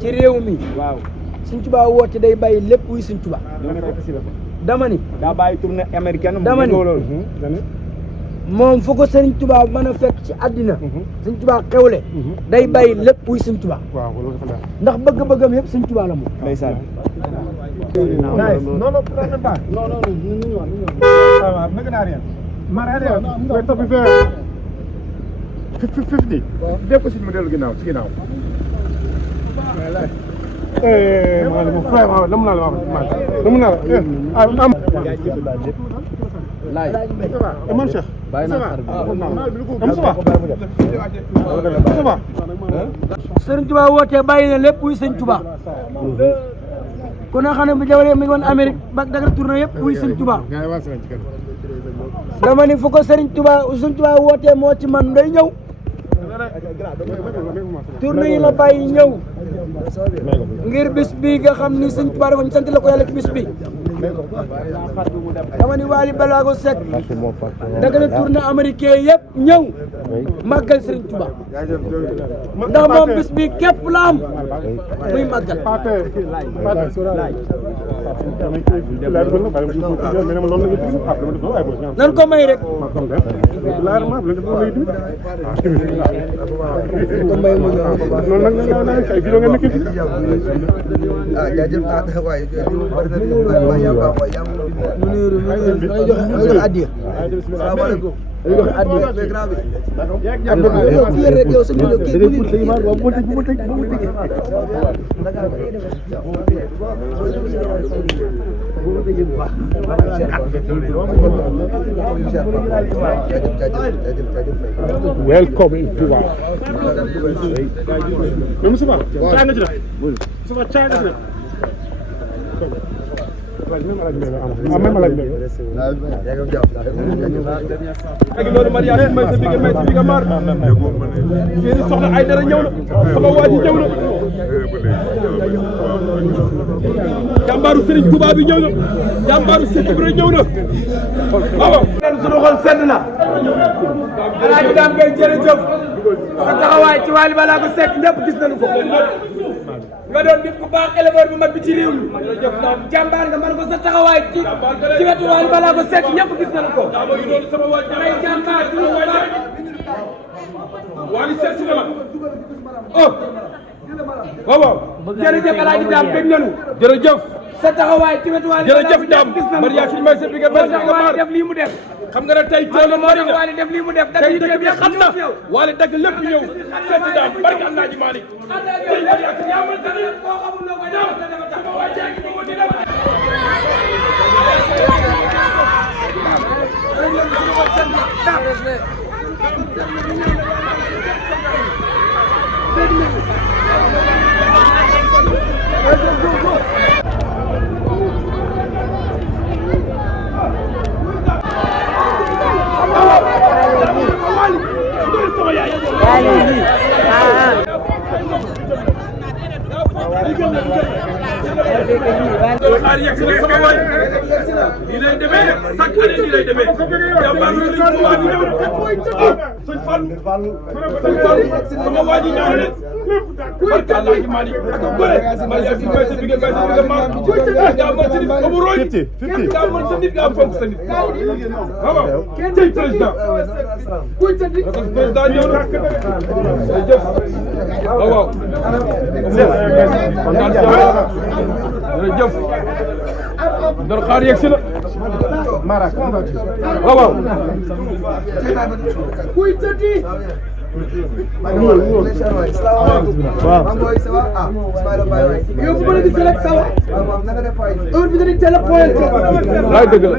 ci réew mi. waaw Sëñ Tuubaa woote day bàyyi lépp wuy Sëñ Tuubaa. dama ni. daa bàyyi tournée américaine. dama ni moom fu ko Sëñ Tuubaa mën a fekk ci àddina. Sëñ Tuubaa xewle. day bàyyi lépp wuy Sëñ Tuubaa. ndax bëgg-bëggam yëpp Sëñ Tuubaa la moom. ndeysaan. non non problème pas. Non, non, non. We're talking for 50. Deposit mo dellu ginnaaw ci ginnaaw. Maanaam vraiment lam naa la wax man. Lam naa la am. laay. Imam Cheikh. bàyyi naa xar bi. Am suba. Sëñ Tuubaa wootee bàyyi na lépp wuy Sëñ Tuubaa. kon nga xam ne bu jawalee mi ngi woon Amérique ba daga tournée yëpp wuy Sëñ Tuubaa. dama ni fu ko Sëñ Tuubaa wootee moo ci man day ñëw. tournée yi la bàyyi ñëw. ngir bis bi nga xam ni Sëñ Tuubaa dafa ñu sant la ko yàlla ci bis bi. dama ni Wally Ballago Seck daga la tournée américain yëpp ñëw màggal Sëñ Tuubaa. ndax moom bis bi képp la am muy màggal. nan ko may rek. Welcome in Touba. Même ça va. Ça nga ci def. Ça va ça nga ci def. Même ala mel. ak loolu mariage may sa biga mar kii soxna ay dara ñëw na sama waa ji ñëw na jàmbaaru Serigne Touba bi ñëw na jàmbaaru Serigne Ibra ñëw na waaw suñu xol sedd na Alaaji Dame Gueye jërëjëf sa taxawaay ci Wally Ballago Seck ñëpp gis nañu ko nga doon nit ku baax éleveur bu mag bi ci réew mi jàmbaar nga mën ko sa taxawaay ci wetu Wally Ballago Seck ñëpp gis nañu ko ay jàmbaar du ñu baax Wally Seck si la oh waaw waaw jërëjëf Alaaji Dame bëgg nañu jërëjëf sa taxawaay ci wetu Wally jërëjëf Dame mariage fi may sa bi nga def lii mu def xam nga ne tey coono moo tax Wally def lii mu def tey dëkk bi xam na Wally dagg lépp ñëw seet si Dame barke Alaaji Malick xaar yegg si na sama waay nii lay demee chaque année nii lay demee jàmbaar Sëriñ Tuubaa bi ñëw na sëñ Fall sama waa ji ñëw na barke Alaaji Malick ak bëre mariage fi may sa bi nga ma daa mën sa nit ba mu roy daa mën sa nit nga fonk sa nit waaw tey président président ñëw na jëf waaw waaw jërëjëf Ndar xaar yegg si na waaw waaw kuy tëddi yow bu ma la gisee rek sawa heure bi nga di teel a pointé laay dëgg la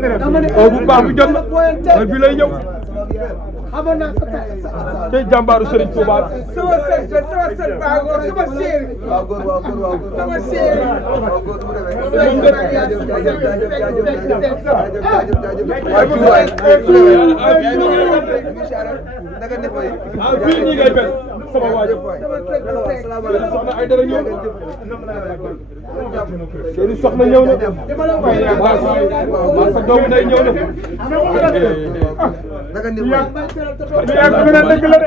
heure bu baax bi jot na heure bi lay ñëw xamoon naa tey jàmbaaru Serigne Touba sama sër baa góor sama chéri sama chéri fii ñi ngay mel sama waa ji soxna ay dara ñëw seeni soxna ñëw na waaw sa doomu day ñëw na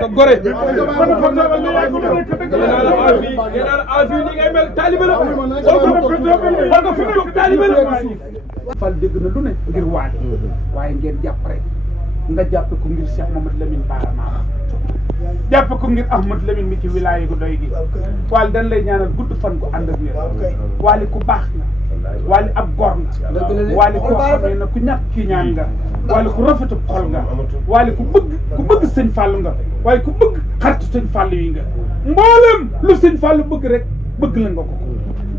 ka gore ngay mel taalibe la Fall dégg na lu ne ngir waale waaye ngeen jàpp rek nga jàpp ko ngir Cheikh Mamadou Lamine Bara Maama jàpp ko ngir Ahmad Lamine mi ci wilaya gu doy gi waale dañ lay ñaanal gudd fan gu ànd ak wér waale ku baax nga waale ab gor nga waale koo xam ne ku ñàkk kii ñaan nga waale ku rafetu xol nga waale ku bëgg sëñ Fall nga waaye ku bëgg xaritu sëñ Fall yi nga mboolem lu sëñ Fall bëgg rek bëgg la nga ko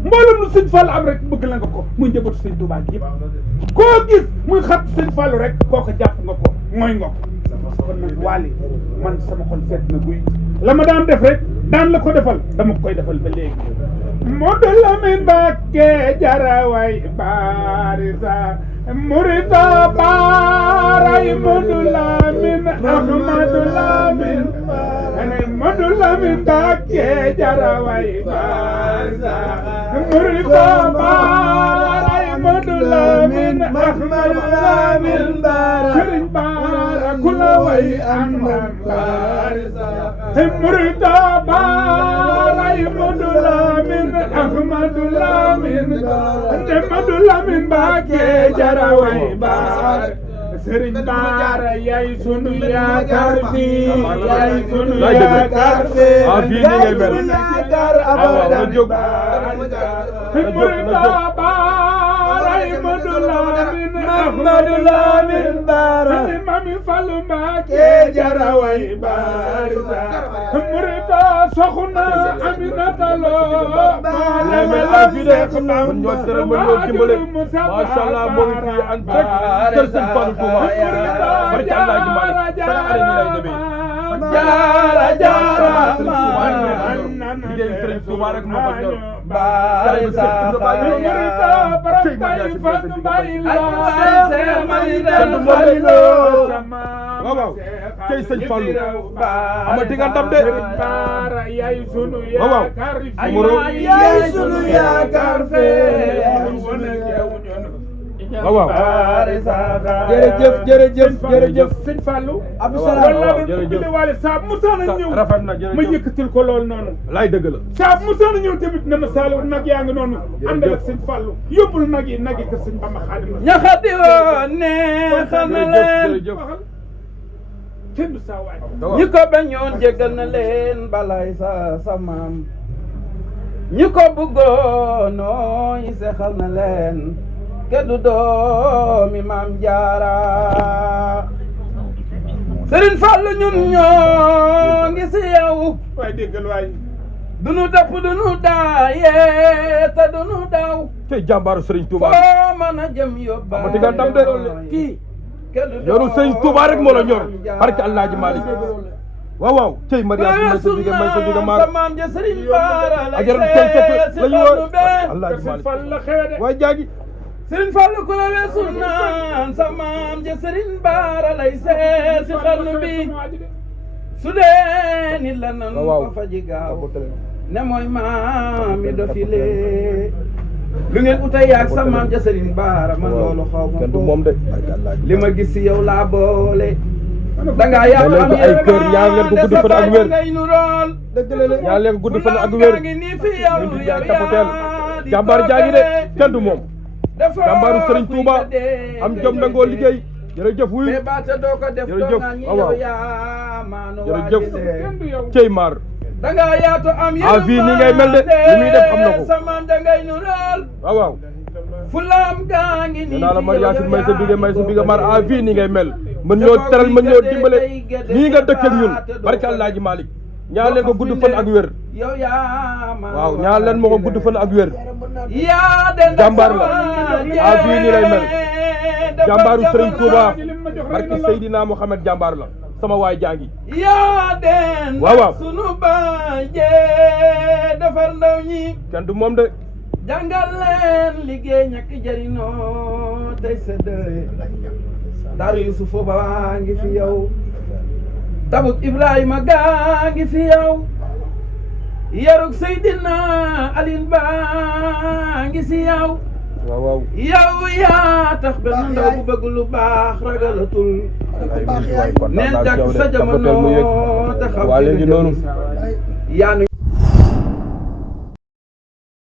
mboolem lu sëñ Fall am rek bëgg la nga ko muy njabootu sëñ Touba gi yëpp koo gis muy xaritu sëñ Fall rek koo ko jàpp nga ko mooy nga ko kon nag waale man sama xol seet na guy la ma daan def rek daan la ko defal dama koy defal ba léegi Modou Lamine Mbacké jaraway barisa murita baray Modou Lamine Ahmadou Lamine Modou Lamine Mbacké jaraway barisa murita baray Modou Lamine Ahmadou Lamine Serigne Bara kula way amam barisa murita baray Modou Lamine Ahmadou Lamine Modou Lamine Mbacké jaraway baar Serigne Bara yaay sunu yaakaar fi yaay sunu yaakaar fi fii ni ngay mel yaakaar abada jóg Murita baray Modou Lamine Ahmadou Lamine Bara Mami Fallu Mbacké jaraway baar Murita soxna Aminata Lo man ñoo tere ma ñoo dimbale macha allah moo ngi fi en direct kër sëñ Fallou Touba barke Allah ji Malick chaque année nii lay demee jaara jaara liggéey sëriñ Touba rek moo ko ñor waaw waaw tey sëñ Fallou amati nga ndam de waaw waaw yaay sunu yaakaar fee waaw waaw jërëjëf sëñ Fallou Abdoulaye jërëjëf wala saa Moussa na ñëw rafet na jërëjëf ma yëkkatil ko lool noonu laay dëgg la saa Moussa na ñëw tamit na ma Saliou nag yaa ngi noonu àndal ak sëñ Fallou yóbbul nag yi ko sëñ Bamba Xaadim ñaxati woon neexal na leen kenn du saa waay ñi ko bañoon jéggal na leen balay sa maam ñi ko bëggoon nooy seexal na leen keddu doomi maam Jaara Serigne Fallou ñun ñoo ngi si yow waay déggal waay dunu dëpp dunu daaye te dunu daw tey jàmbaaru Serigne Touba foo mën a jëm yóbba amati nga ndam de kii yoru Serigne Touba rek moo la ñor barke Allah ji Malick waaw waaw tey Mariama may sa digga maar maam ja Serigne Bara lay ajaram tey la ñu woo Allah ji sëñ Malick Fallou la xeede waaye jaagi Serigne Fallou ku la weesu naan sa maam ja Serigne Bara lay seet si xarnu bi su dee nit la nan ko faji gaaw ne mooy maam mi do file lu ngeen utay yaag sa maam ja Serigne Bara man loolu xaw ma kenn du moom de li ma gis si yow laa boole dangaa yaatu am ay kër ñaar leen ko gudd fan ak wér ngay nu rool ñaar leen ko gudd fan ak wér ngi nii fi yow ñu di jaay kapoteel jàmbaar jaagi de kenn du moom jàmbaaru Serigne Touba am jom nangoo liggéey jërëjëf wuy jërëjëf waaw jërëjëf cey maar danga yaatu am fii ni ngay mel de li muy def xam na ko sama dangay nu rool waaw waaw fulam gaa ngi nii naa la mar yaasin may sa biga mar fii ni ngay mel mën ñoo teral mën ñoo dimbale nii nga dëkk ak ñun barke Allah ji Malick ñaan leen ko gudd fan ak wér yow yaa ma waaw ñaan leen ma ko gudd fan ak wér yaa de jàmbaar la fii ni lay mel jàmbaaru Serigne Touba barke Seydina Mohamed jàmbaar la sama waay jàngi yaa den waaw waaw sunu baaje defar ndaw ñi kenn du moom de jàngal leen liggéey ñàkk jëriñoo tey séddale daaru Yusufu ba ngi fi yow tabuk Ibrahima gaa ngi fi yow yarug Seydina Alioune Ba ngi si yow waaw yow yaa tax benn ndaw bu bëgg lu baax ragalatul neen jàkk sa jamono te xam waa léegi noonu yaa